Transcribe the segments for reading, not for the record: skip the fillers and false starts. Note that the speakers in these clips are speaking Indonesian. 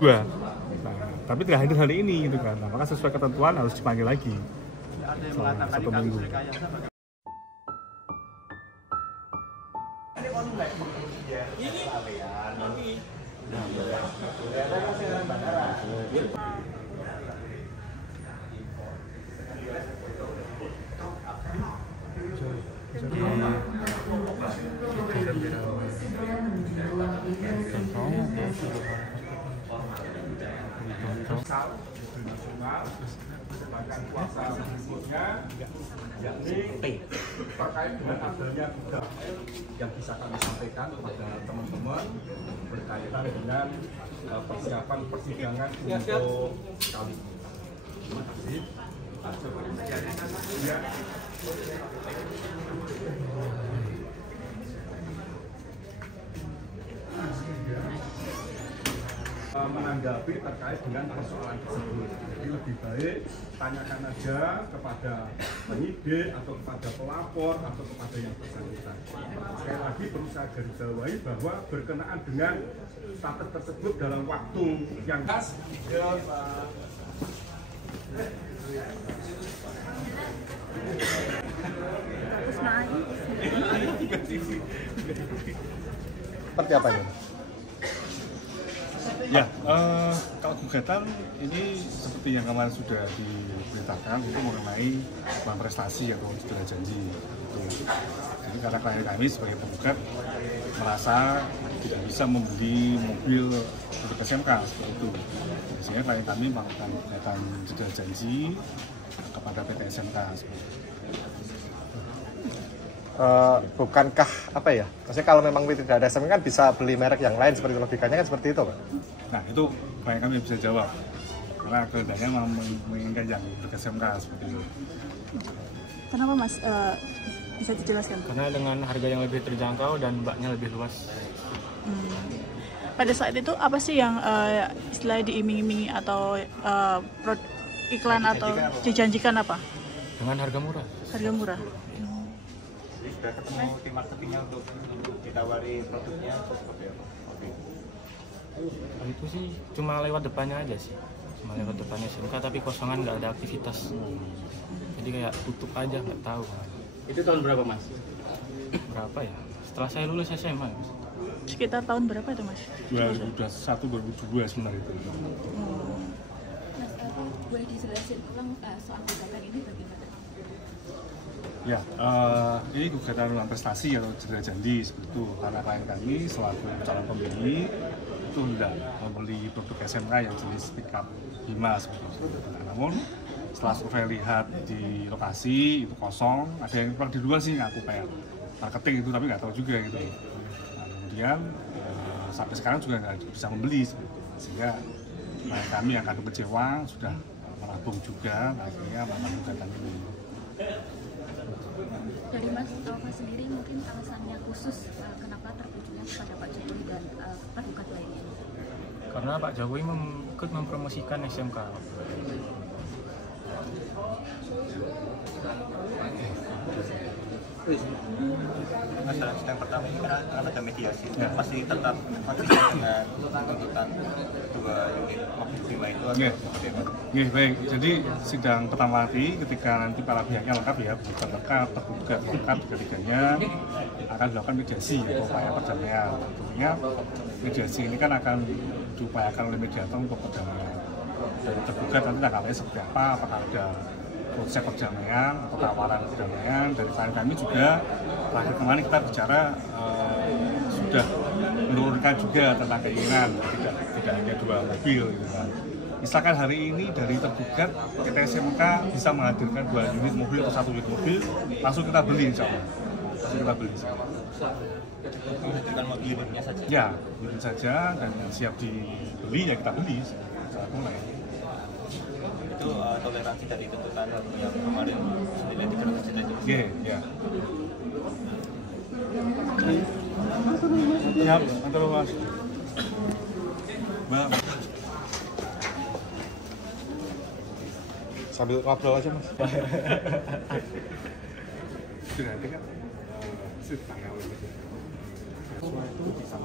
Nah, tapi tidak hadir hari ini gitu kan. Nah, maka sesuai ketentuan harus dipanggil lagi selama 1 minggu. Nasional sedangkan kuasa berikutnya yakni terkait dengan adanya juga yang bisa kami sampaikan kepada teman-teman berkaitan dengan persiapan persidangan untuk kali ini. Terima kasih. Ya. Menanggapi terkait dengan persoalan tersebut. Jadi lebih baik tanyakan aja kepada penyidik atau kepada pelapor atau kepada yang bersangkutan. Sekali lagi perlu saya garisbawahi bahwa berkenaan dengan status tersebut dalam waktu yang khas. Seperti apa ini? Ya, kalau gugatan ini seperti yang kemarin sudah diberitakan itu mengenai bukan prestasi atau istilah janji. Jadi karena klien kami sebagai penggugat merasa tidak bisa membeli mobil untuk SMK seperti itu. Sehingga klien kami melakukan gugatan istilah janji kepada PT SMK seperti itu. Bukankah apa ya? Maksudnya kalau memang tidak ada SMK kan bisa beli merek yang lain seperti logikanya kan seperti itu, Pak? Nah itu klien kami bisa jawab karena kehendaknya menginginkan yang ber-SMK seperti itu. Kenapa Mas? Bisa dijelaskan? Karena dengan harga yang lebih terjangkau dan baknya lebih luas. Pada saat itu apa sih yang istilahnya diiming-imingi atau iklan atau dijanjikan apa? Dengan harga murah. Harga murah. Jadi sudah ketemu tim marketingnya untuk ditawari produknya atau seperti apa? Itu sih cuma lewat depannya aja sih. Cuma lewat depannya SMK tapi kosongan, nggak ada aktivitas. Jadi kayak tutup aja, nggak tahu. Itu tahun berapa Mas? Berapa ya? Setelah saya lulus SMA. Sekitar tahun berapa itu Mas? 2021-2022 sebenarnya itu. Mas, boleh dijelasin ulang soal gugatan ini bagaimana? Ya, ini gugatan ulang prestasi atau cedera janji seperti itu. Karena klien kami selaku calon pembeli itu hendak membeli produk SMK yang jenis tingkat 5 seperti itu. Nah, namun setelah survei lihat di lokasi itu kosong, ada yang di luar sih ngaku kayak marketing itu tapi nggak tahu juga gitu. Nah, kemudian sampai sekarang juga nggak bisa membeli seperti itu. Sehingga klien kami yang akan kecewa sudah menabung juga, akhirnya melakukan gugatan ini. Dari Mas Alfa sendiri mungkin alasannya khusus kenapa tertujunya kepada Pak Jokowi dan penggugat lainnya? Karena Pak Jokowi ikut mempromosikan SMK. Mas, dalam sidang pertama ini kan ada mediasi, masih tetap konsisten dengan tuntutan dua unit mobil prima itu atau seperti apa? Baik. Jadi sidang pertama nanti ketika nanti para pihaknya lengkap ya, bukan lengkap, tergugat lengkap ketiganya akan dilakukan mediasi atau upaya perdamaian. Tentunya mediasi ini kan akan diupayakan oleh mediator untuk perdamaian. Dari tergugat nanti tanggalnya seperti apa, apakah ada konsep perdamaian atau tawaran perdamaian. Dari klien kami juga terakhir kemarin kita bicara sudah menurunkan juga tentang keinginan tidak hanya 2 mobil gitu kan. Misalkan hari ini dari tergugat PT SMK bisa menghadirkan 2 unit mobil atau 1 unit mobil, langsung kita beli insya Allah. Langsung kita beli. Menghadirkan mobil unitnya saja? Ya, unit saja dan yang siap dibeli ya kita beli saat mulai. Itu toleransi dari tuntutan yang kemarin senilai 300 juta itu? Iya. Siap, antar Mas. Mbak. Sambil ngobrol aja Mas. jujur nanti kan sidang kawin itu semua itu bisa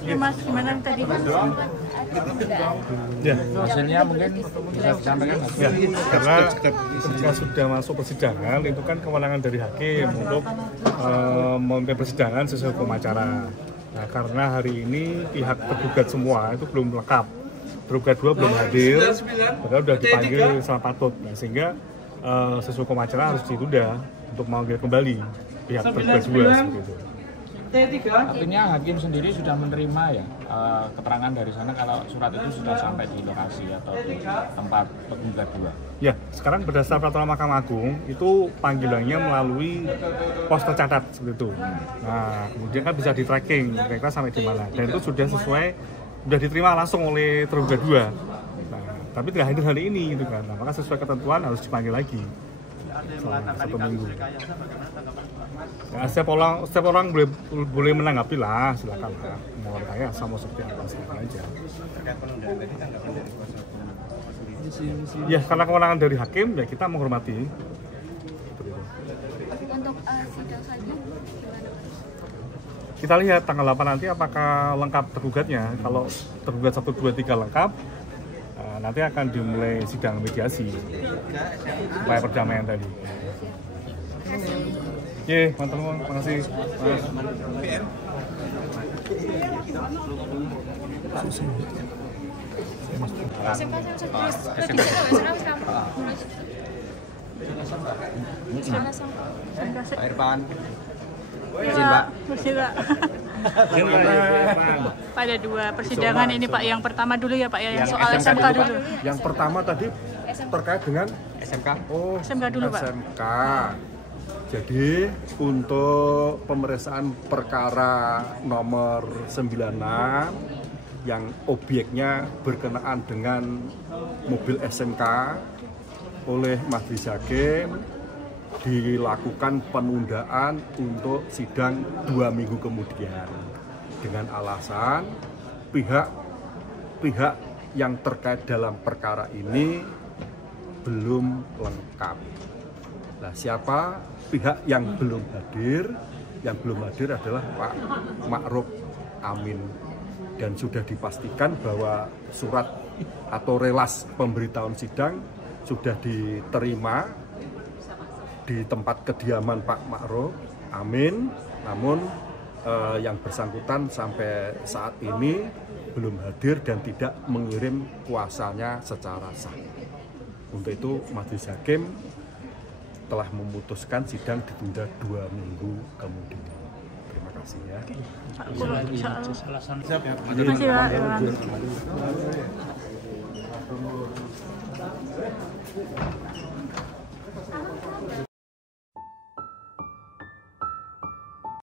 Ya Mas, gimana tadi Mas? Ya, hasilnya mungkin bisa disampaikan ya, karena ketika sudah masuk persidangan itu kan kewenangan dari hakim untuk memimpin persidangan sesuai hukum acara. Nah, karena hari ini pihak tergugat semua itu belum lengkap, tergugat 2 belum hadir, padahal sudah dipanggil secara patut. Nah, sehingga sesuai hukum acara harus ditunda untuk memanggil kembali pihak tergugat 2 seperti itu. Artinya hakim sendiri sudah menerima ya keterangan dari sana kalau surat itu sudah sampai di lokasi atau di tempat tergugat 2. Ya, sekarang berdasar peraturan Mahkamah Agung itu panggilannya melalui pos tercatat seperti itu. Nah, kemudian kan bisa di tracking kira-kira sampai di mana. Dan itu sudah sudah diterima langsung oleh tergugat 2. Nah, tapi tidak hadir hari ini gitu kan. Nah, maka sesuai ketentuan harus dipanggil lagi selama 1 minggu. Ya, setiap orang boleh menanggapi lah, silakan lah. Mau tanya sama seperti apa silakan aja. Terkait penundaan tadi tanggapan dari kuasa hukum sendiri. Ya, karena kewenangan dari hakim ya kita menghormati. Untuk sidang saja gimana? Kita lihat tanggal 8 nanti apakah lengkap tergugatnya. Kalau tergugat 1, 2, 3 lengkap, nanti akan dimulai sidang mediasi supaya perdamaian tadi. Oke, teman-teman, makasih. Pak Irfan, izin Pak. Pada 2 persidangan ini Pak, yang pertama dulu ya Pak ya, yang soal SMK dulu. Yang pertama tadi terkait dengan SMK. Oh, SMK dulu, Pak. SMK. Jadi untuk pemeriksaan perkara nomor 96 yang objeknya berkenaan dengan mobil SMK oleh Majelis Hakim dilakukan penundaan untuk sidang 2 minggu kemudian dengan alasan pihak yang terkait dalam perkara ini belum lengkap. Nah, siapa pihak yang belum hadir? Yang belum hadir adalah Pak Ma'ruf Amin, dan sudah dipastikan bahwa surat atau relas pemberitahuan sidang sudah diterima di tempat kediaman Pak Ma'ruf Amin, namun yang bersangkutan sampai saat ini belum hadir dan tidak mengirim kuasanya secara sah. Untuk itu Majelis Hakim telah memutuskan sidang ditunda 2 minggu kemudian. Terima kasih ya. Terima kasih, Pak.